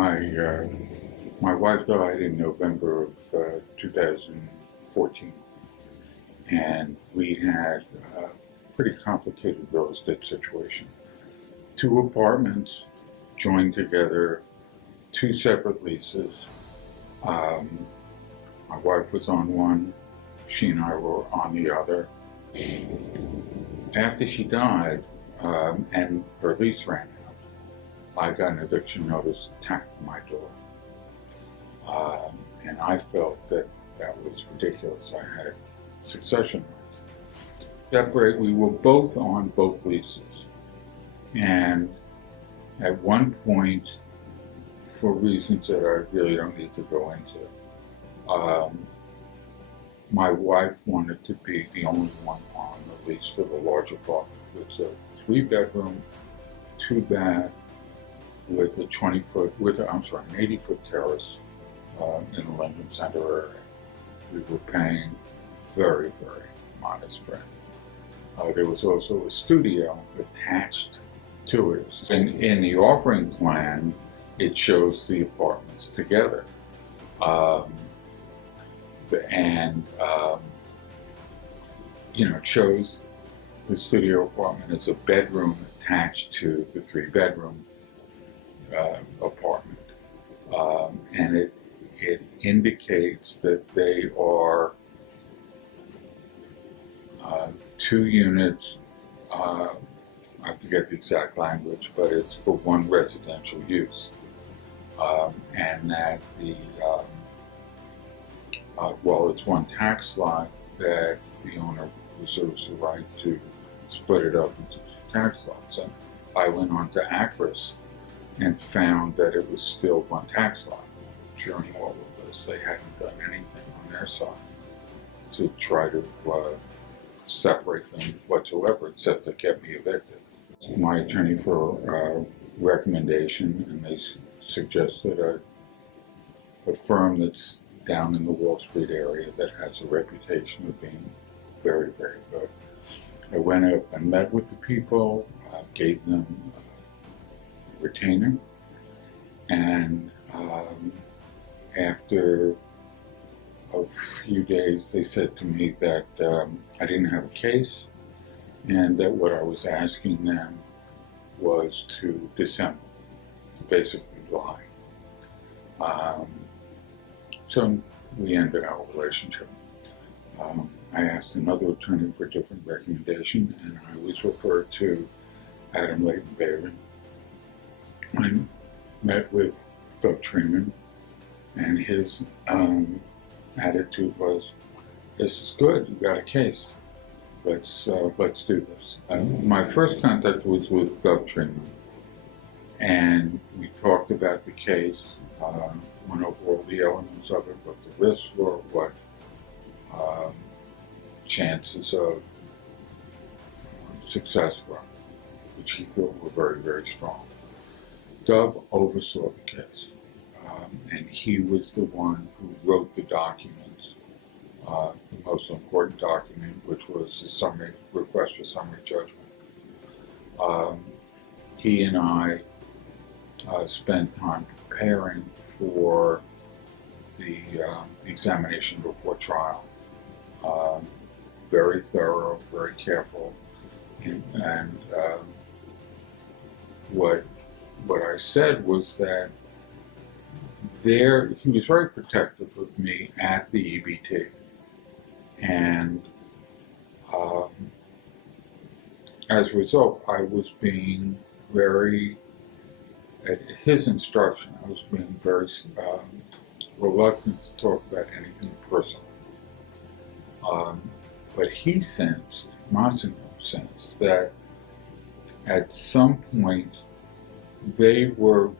My wife died in November of 2014, and we had a pretty complicated real estate situation. Two apartments joined together, two separate leases. Um, my wife was on one, she and I were on the other. After she died, and her lease ran out, I got an eviction notice tacked to my door. And I felt that that was ridiculous. I had succession rights. Separate, we were both on both leases. And at one point, for reasons that I really don't need to go into, my wife wanted to be the only one on the lease for the large apartment. It's a 3-bedroom, 2-bath with a 20-foot, an 80-foot terrace in the Lincoln Center area. We were paying very, very modest rent. There was also a studio attached to it. In the offering plan, it shows the apartments together. It shows the studio apartment as a bedroom attached to the 3-bedroom apartment. And it indicates that they are 2 units, I forget the exact language, but it's for one residential use. And that it's one tax lot, that the owner reserves the right to split it up into 2 tax lots. And I went on to Acris and found that it was still one tax lot. During all of this, they hadn't done anything on their side to try to separate them whatsoever, except to get me evicted. My attorney for recommendation, and they suggested a firm that's down in the Wall Street area that has a reputation of being very, very good. I went up and met with the people, gave them a retainer, and after a few days they said to me that I didn't have a case, and that what I was asking them was to dissemble, to basically lie. So we ended our relationship. I asked another attorney for a different recommendation, and I was referred to Adam Leighton Baron. I met with Doug Treman, and his attitude was, "This is good, you got a case. Let's do this." My first contact was with Doug Treman, and we talked about the case, went over all the elements of it, what the risks were, what chances of success were, which he thought were very, very strong. Doug oversaw the case, and he was the one who wrote the documents, the most important document, which was the request for summary judgment. He and I spent time preparing for the examination before trial. Very thorough, very careful, and what I said was that he was very protective of me at the EBT, and as a result, I was being very, at his instruction, I was being very reluctant to talk about anything personal. But he sensed, Massimo sensed, that at some point they were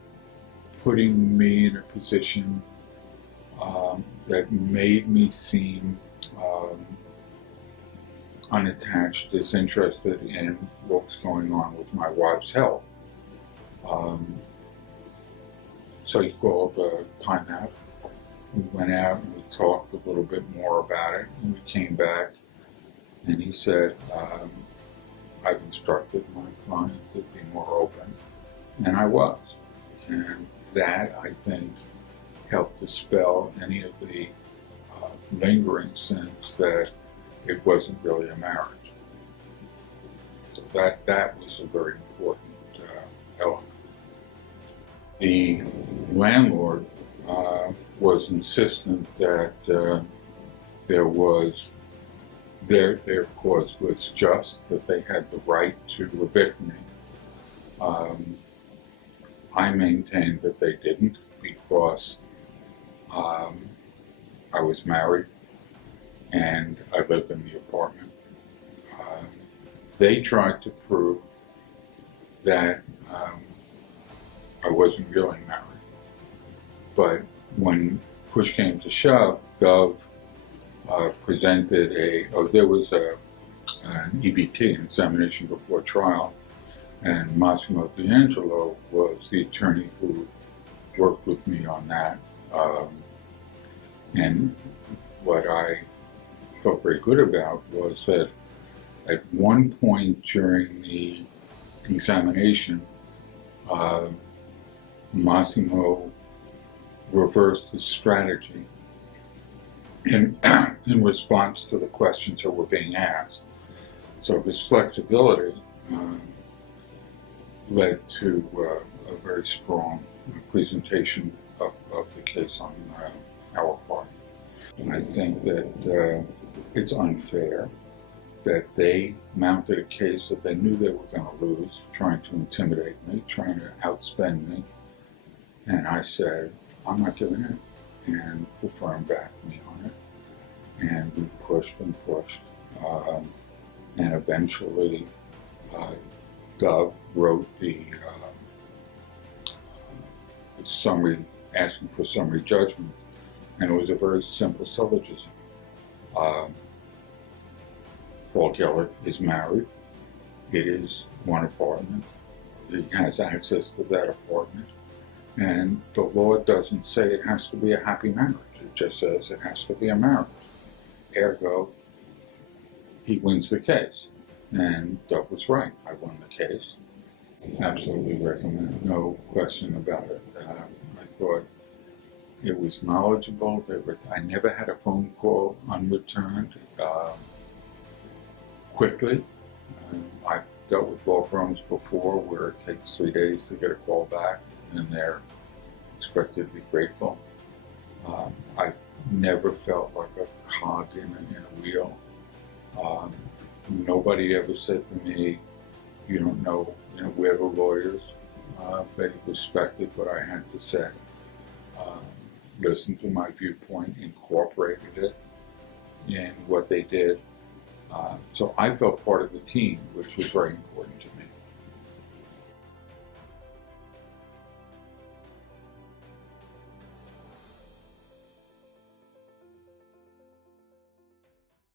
putting me in a position that made me seem unattached, disinterested in what was going on with my wife's health. So he called a timeout. We went out and we talked a little bit more about it, and we came back, and he said, I've instructed my client to be more open, and I was. And that, I think, helped dispel any of the lingering sense that it wasn't really a marriage. So that was a very important element. The landlord was insistent that their cause was just, that they had the right to evict me. I maintained that they didn't, because I was married and I lived in the apartment. They tried to prove that I wasn't really married. But when push came to shove, Dove presented there was an EBT, an examination before trial, and Massimo D'Angelo was the attorney who worked with me on that. And what I felt very good about was that at one point during the examination, Massimo reversed his strategy in response to the questions that were being asked. So his flexibility led to a very strong presentation of the case on our part. And I think that it's unfair that they mounted a case that they knew they were going to lose, trying to intimidate me, trying to outspend me. And I said, I'm not giving it. And the firm backed me on it. And we pushed and pushed. And eventually, Dove wrote the summary, asking for summary judgment. And it was a very simple syllogism. Paul Gellert is married. It is one apartment. He has access to that apartment. And the law doesn't say it has to be a happy marriage. It just says it has to be a marriage. Ergo, he wins the case. And Dove was right. I won the case. Absolutely recommend, no question about it. I thought it was knowledgeable. I never had a phone call unreturned quickly. I've dealt with law firms before where it takes 3 days to get a call back, and they're expected to be grateful. I never felt like a cog in a wheel. Nobody ever said to me, you don't know, we're the lawyers. They respected what I had to say, listened to my viewpoint, incorporated it in what they did. So I felt part of the team, which was very important.